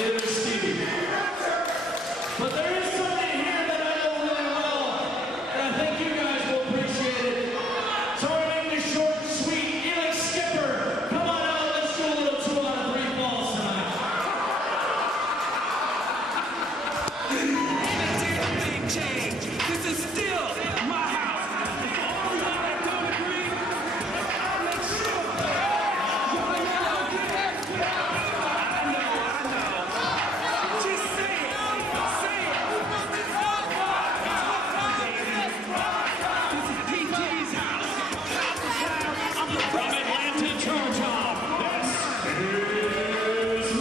it is Stevie. But there is something here that I know really well, and I think you guys will appreciate it. So we're making it short and sweet. Elix Skipper, come on out, let's do a little 2 out of 3 falls tonight. Big change. This is still my house. All y'all don't agree. I'll make sure. I know. Just say it. Say it. This is PT's house. I'm the from Atlanta, Georgia. This is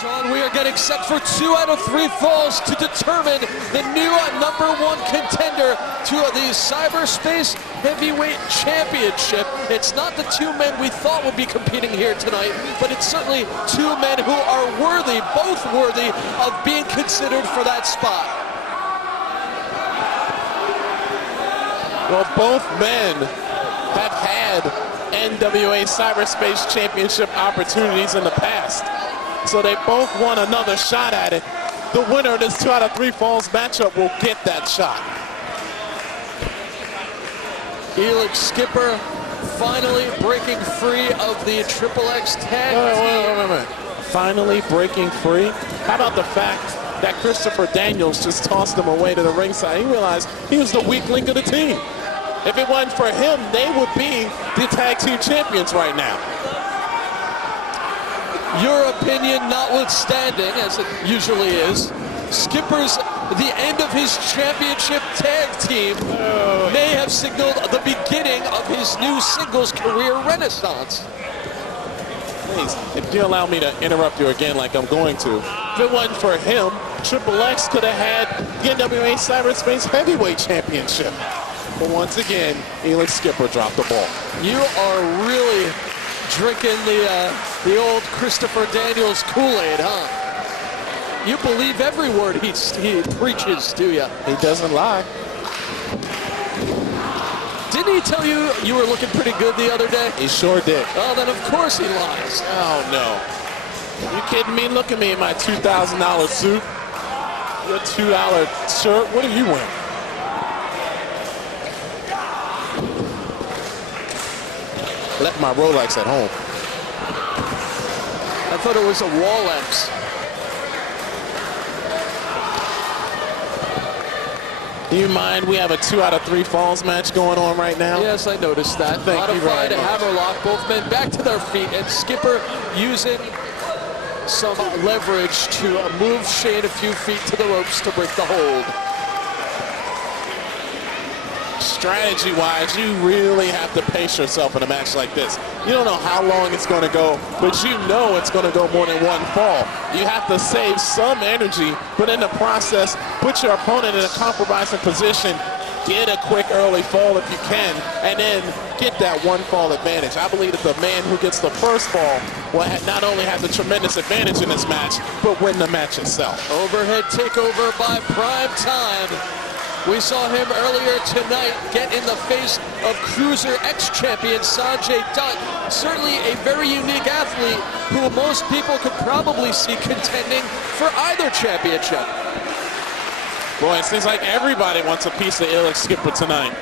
Sean, we are getting set for 2 out of 3 falls to determine the new #1 contender to the Cyberspace Heavyweight Championship. It's not the 2 men we thought would be competing here tonight, but it's certainly 2 men who are worthy, both worthy of being considered for that spot. Well, both men have had NWA Cyberspace Championship opportunities in the past. So they both want another shot at it. The winner of this 2 out of 3 falls matchup will get that shot. Elix Skipper finally breaking free of the XXX tag team. Wait. Finally breaking free? How about the fact that Christopher Daniels just tossed him away to the ringside? He realized he was the weak link of the team. If it wasn't for him, they would be the tag team champions right now. Your opinion notwithstanding, as it usually is, Skipper's the end of his championship tag team may have signaled the beginning of his new singles career renaissance. Please, if you allow me to interrupt you again like I'm going to, if it wasn't for him, XXX could have had the NWA Cyberspace Heavyweight Championship. But once again, Elix Skipper dropped the ball. You are really drinking the old Christopher Daniels Kool-Aid, huh? You believe every word he preaches, do you? He doesn't lie. Didn't he tell you you were looking pretty good the other day? He sure did. Oh, then of course he lies. Oh, no. You kidding me? Look at me in my $2,000 suit. Your $2 shirt. What are you wearing? Left my Rolex at home. I thought it was a Rolex. Do you mind? We have a 2 out of 3 falls match going on right now. Yes, I noticed that. Thank you very much. Hammerlock, both men back to their feet, and Skipper using some leverage to move Shane a few feet to the ropes to break the hold. Strategy-wise, you really have to pace yourself in a match like this. You don't know how long it's going to go, but you know it's going to go more than 1 fall. You have to save some energy, but in the process, put your opponent in a compromising position, get a quick early fall if you can, and then get that 1 fall advantage. I believe that the man who gets the first fall will not only have the tremendous advantage in this match, but win the match itself. Overhead takeover by Prime Time. We saw him earlier tonight get in the face of Cruiser ex-champion Sanjay Dutt. Certainly a very unique athlete who most people could probably see contending for either championship. Boy, it seems like everybody wants a piece of Elix Skipper tonight.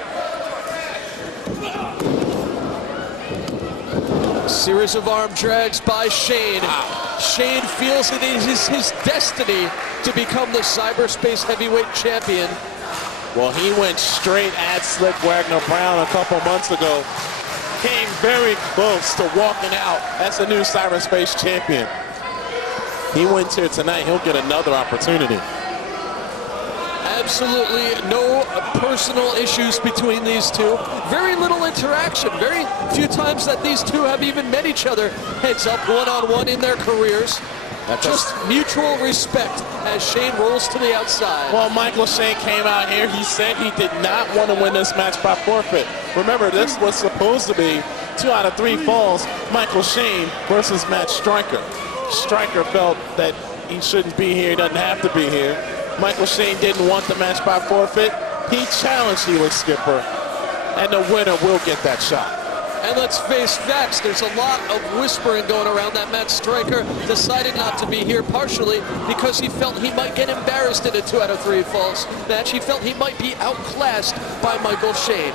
Series of arm drags by Shane. Wow. Shane feels it is his destiny to become the Cyberspace Heavyweight Champion. Well, he went straight at Slick Wagner Brown a couple months ago. Came very close to walking out as the new Cyberspace champion. He wins here tonight, he'll get another opportunity. Absolutely no personal issues between these two. Very little interaction. Very few times that these two have even met each other heads up one-on-one in their careers. Just mutual respect as Shane rolls to the outside. Well, Michael Shane came out here. He said he did not want to win this match by forfeit. Remember, this was supposed to be 2 out of 3 falls, Michael Shane versus Matt Stryker. Stryker felt that he shouldn't be here, he doesn't have to be here. Michael Shane didn't want the match by forfeit. He challenged Elix Skipper, and the winner will get that shot. And let's face facts, there's a lot of whispering going around that Matt Stryker decided not to be here, partially because he felt he might get embarrassed in a 2 out of 3 falls match. He felt he might be outclassed by Michael Shane.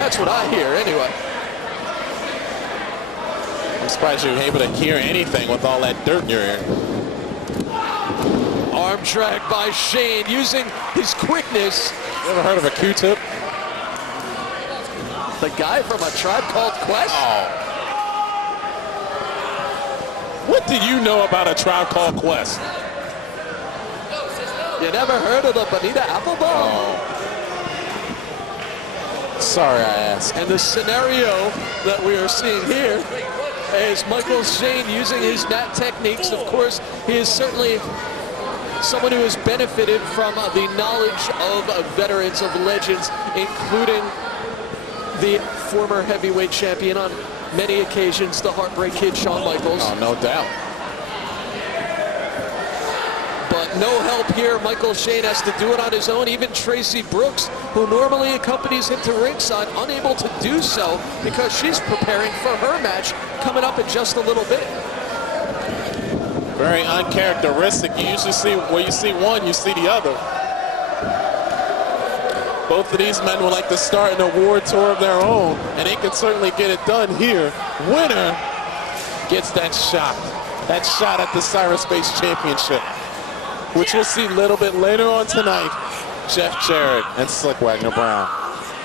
That's what I hear, anyway. I'm surprised you were able to hear anything with all that dirt in your ear. Arm drag by Shane, using his quickness. You ever heard of a Q-tip? The guy from A Tribe Called Quest? Oh. What do you know about A Tribe Called Quest? You never heard of the Bonita Applebum? Oh. Sorry I asked. And the scenario that we are seeing here is Michael Shane using his mat techniques. Of course, he is certainly someone who has benefited from the knowledge of veterans, of legends, including the former heavyweight champion on many occasions, the Heartbreak Kid, Shawn Michaels. Oh, no doubt. But no help here. Michael Shane has to do it on his own. Even Tracy Brooks, who normally accompanies him to ringside, unable to do so because she's preparing for her match coming up in just a little bit. Very uncharacteristic. You usually see, where you see one, you see the other. Both of these men would like to start an award tour of their own, and they can certainly get it done here. Winner gets that shot at the Cyberspace Championship, which we'll see a little bit later on tonight. Jeff Jarrett and Slick Wagner Brown.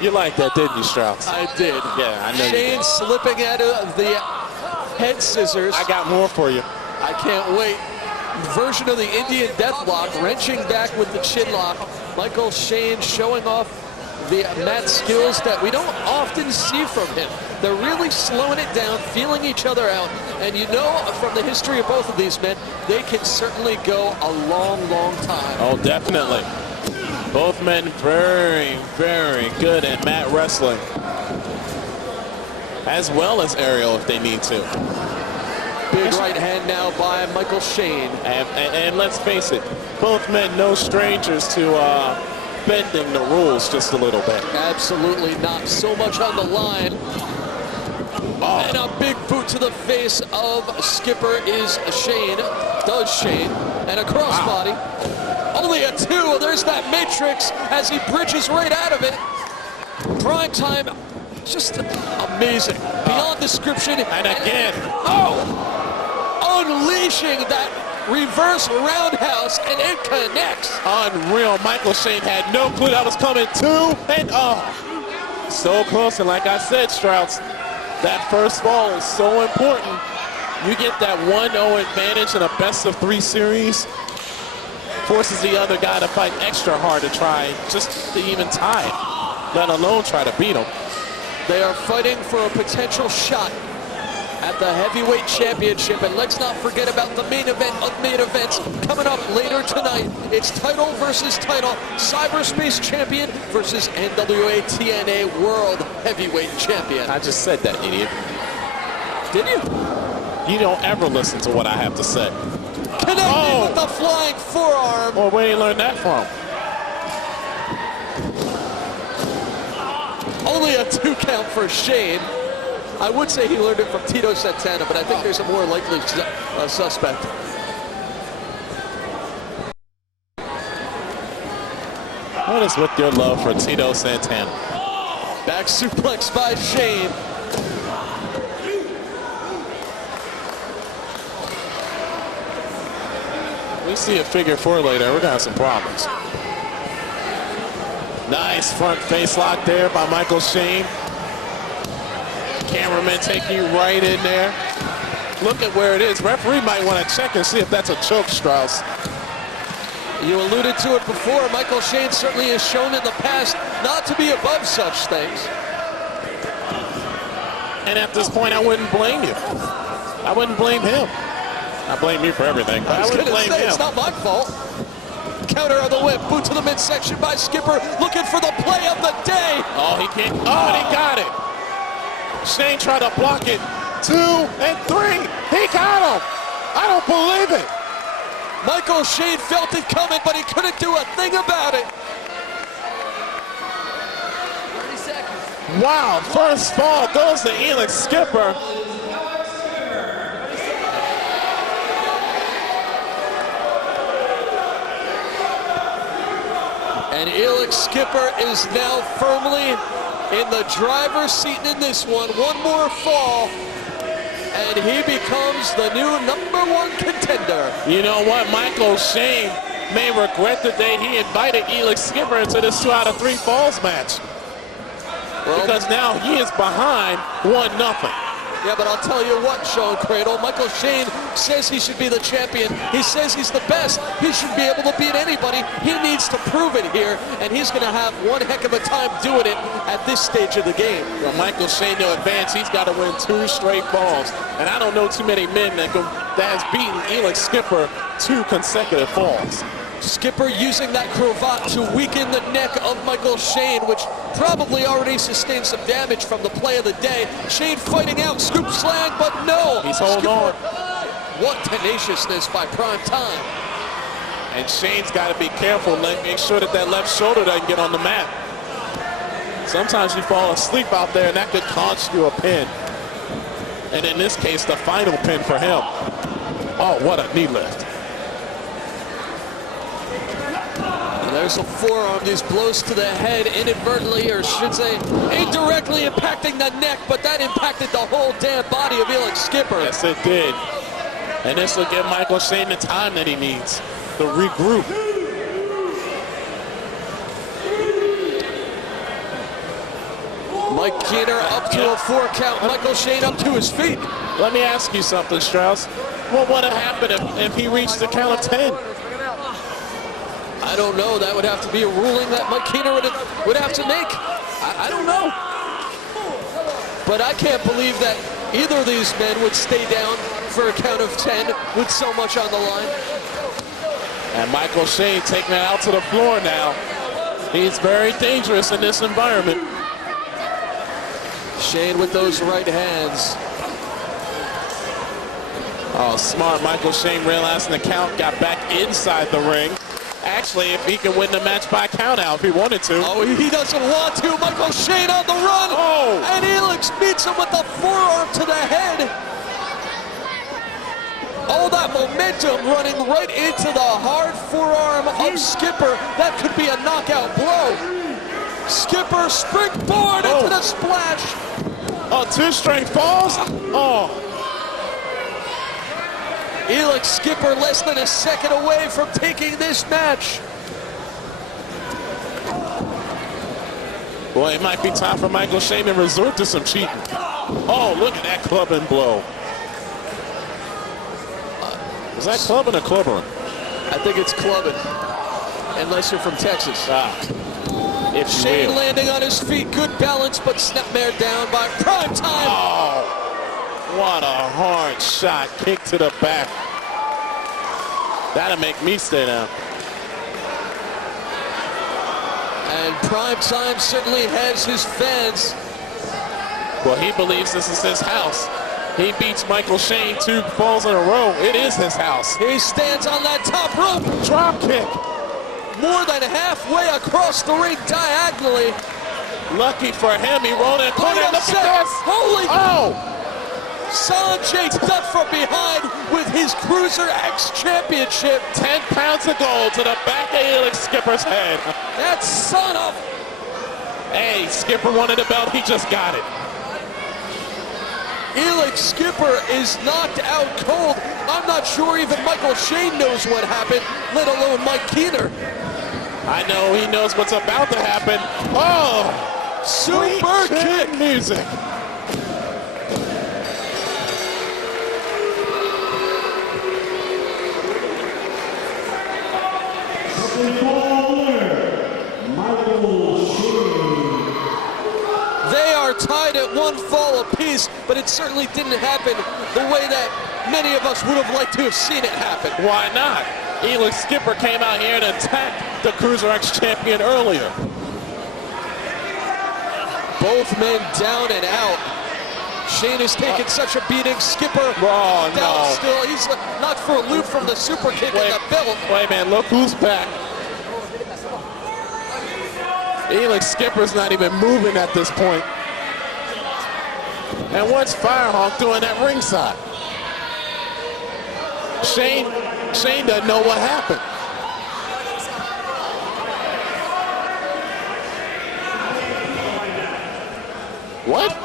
You liked that, didn't you, Strauss? I did. Yeah, I know Shane you did. slipping out of the head scissors. I got more for you. I can't wait. Version of the Indian Deathlock, wrenching back with the chin lock. Michael Shane showing off the mat skills that we don't often see from him. They're really slowing it down, feeling each other out, and you know from the history of both of these men, they can certainly go a long, long time. Oh, definitely. Both men very, very good at mat wrestling, as well as aerial if they need to. Big right hand now by Michael Shane. And let's face it, both men no strangers to bending the rules just a little bit. Absolutely not. So much on the line. Oh. And a big boot to the face of Skipper is Shane. Does Shane. And a crossbody. Wow. Only a 2. There's that matrix as he bridges right out of it. Prime time. Just amazing. Beyond description. And again. Unleashing that reverse roundhouse, and it connects. Unreal. Michael Shane had no clue that was coming. 2 and so close. And like I said, Strauss, that first fall is so important. You get that 1-0 advantage in a best-of-3 series. Forces the other guy to fight extra hard to try just to even tie it, let alone try to beat him. They are fighting for a potential shot at the heavyweight championship, and let's not forget about the main event of main events coming up later tonight. It's title versus title, Cyberspace champion versus NWA TNA World Heavyweight Champion. I just said that, idiot. Did you? You don't ever listen to what I have to say. Connected with the flying forearm. Well, where did you learn that from? Only a 2 count for Shane. I would say he learned it from Tito Santana, but I think there's a more likely suspect. What is with your love for Tito Santana? Back suplex by Shane. We see a figure 4 later, we're gonna have some problems. Nice front face lock there by Michael Shane. Cameraman taking you right in there. Look at where it is. Referee might want to check and see if that's a choke, Strauss. You alluded to it before. Michael Shane certainly has shown in the past not to be above such things. And at this point, I wouldn't blame you. I wouldn't blame him. I blame you for everything, but I wouldn't blame him. It's not my fault. Counter of the whip, boot to the midsection by Skipper, looking for the play of the day. Oh, he can't. Oh, and he got it. Shane tried to block it. 2, and 3. He got him. I don't believe it. Michael Shane felt it coming, but he couldn't do a thing about it. 30 seconds. Wow, first fall goes to Elix Skipper. And Elix Skipper is now firmly in the driver's seat in this one. One more fall, and he becomes the new #1 contender. You know what? Michael Shane may regret the day he invited Elix Skipper into this 2 out of 3 falls match. Well, Because now he is behind 1-0. yeah, but I'll tell you what, Sean Cradle, Michael Shane says he should be the champion. He says he's the best. He should be able to beat anybody. He needs to prove it here, and he's going to have one heck of a time doing it at this stage of the game. Well, Michael Shane to advance, he's got to win 2 straight falls. And I don't know too many men that has beaten Elix Skipper 2 consecutive falls. Skipper using that cravat to weaken the neck of Michael Shane, which probably already sustained some damage from the play of the day. Shane fighting out, scoop slam, but no. He's holding on. What tenaciousness by Prime Time. And Shane's got to be careful, make sure that that left shoulder doesn't get on the mat. Sometimes you fall asleep out there, and that could cost you a pin. And in this case, the final pin for him. Oh, what a knee lift. There's a forearm, these blows to the head inadvertently, or should say indirectly impacting the neck, but that impacted the whole damn body of Elix Skipper. Yes, it did. And this will give Michael Shane the time that he needs to regroup. Mike Keener up to a 4 count, Michael Shane up to his feet. Let me ask you something, Strauss. What would have happened if he reached the count of 10? I don't know. That would have to be a ruling that Mike Keener would have to make. I don't know. But I can't believe that either of these men would stay down for a count of 10 with so much on the line. And Michael Shane taking it out to the floor now. He's very dangerous in this environment. Shane with those right hands. Oh, smart. Michael Shane realizing the count, got back inside the ring. Actually, if he can win the match by count out, if he wanted to. Oh, he doesn't want to. Michael Shane on the run. Oh! And Elix beats him with the forearm to the head. All that momentum running right into the hard forearm of Skipper. That could be a knockout blow. Skipper springboard into the splash. Oh, 2 straight falls. Oh. Elix Skipper less than a second away from taking this match. Boy, it might be time for Michael Shane to resort to some cheating. Oh, look at that clubbing blow. Is that clubbing or clubbering? I think it's clubbing, unless you're from Texas. If Shane landing on his feet, good balance, but snapmare down by Prime Time. Oh. What a hard shot. Kick to the back. That'll make me stay down. And Prime Time certainly has his fans. Well, he believes this is his house. He beats Michael Shane 2 falls in a row. It is his house. He stands on that top rope. Drop kick. More than halfway across the ring diagonally. Lucky for him, he rolled in. Wait a second. Holy. Oh. Sanjay ducked from behind with his Cruiser X Championship. 10 pounds of gold to the back of Elix Skipper's head. That son of... Hey, Skipper wanted a belt, he just got it. Elix Skipper is knocked out cold. I'm not sure even Michael Shane knows what happened, let alone Mike Keener. I know he knows what's about to happen. Oh, super kick music. They are tied at 1 fall apiece, but it certainly didn't happen the way that many of us would have liked to have seen it happen. Why not? Elix Skipper came out here and attacked the Cruiser X champion earlier. Both men down and out. Shane is taking such a beating. Skipper Oh, down no. still. He's knocked for a loop from the super kick and the belt. Wait, man, look who's back. Elix Skipper's not even moving at this point. And what's Firehawk doing at ringside? Shane doesn't know what happened. What?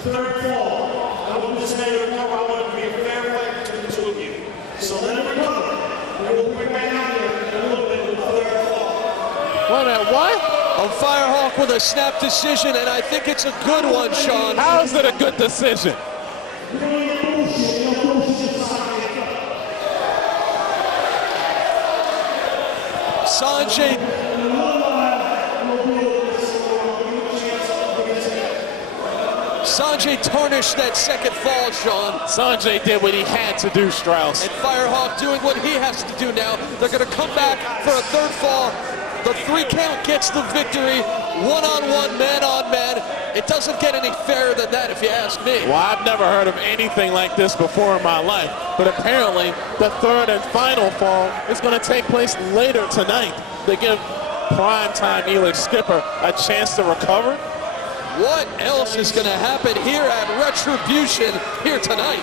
Third fall. I want this man to recover. I want it to be a fair fight between the two of you. So let him recover. And we'll bring back out here in a little bit with the third fall. Wait a minute, what? Firehawk with a snap decision, and I think it's a good one, Sean. How is it a good decision? Sanjay tarnished that second fall, Sean. Sanjay did what he had to do, Strauss. And Firehawk doing what he has to do now. They're going to come back for a third fall. The 3 count gets the victory. One-on-one, man-on-man. It doesn't get any fairer than that, if you ask me. Well, I've never heard of anything like this before in my life, but apparently the third and final fall is going to take place later tonight. They give primetime Elix Skipper a chance to recover. What else is going to happen here at Retribution here tonight?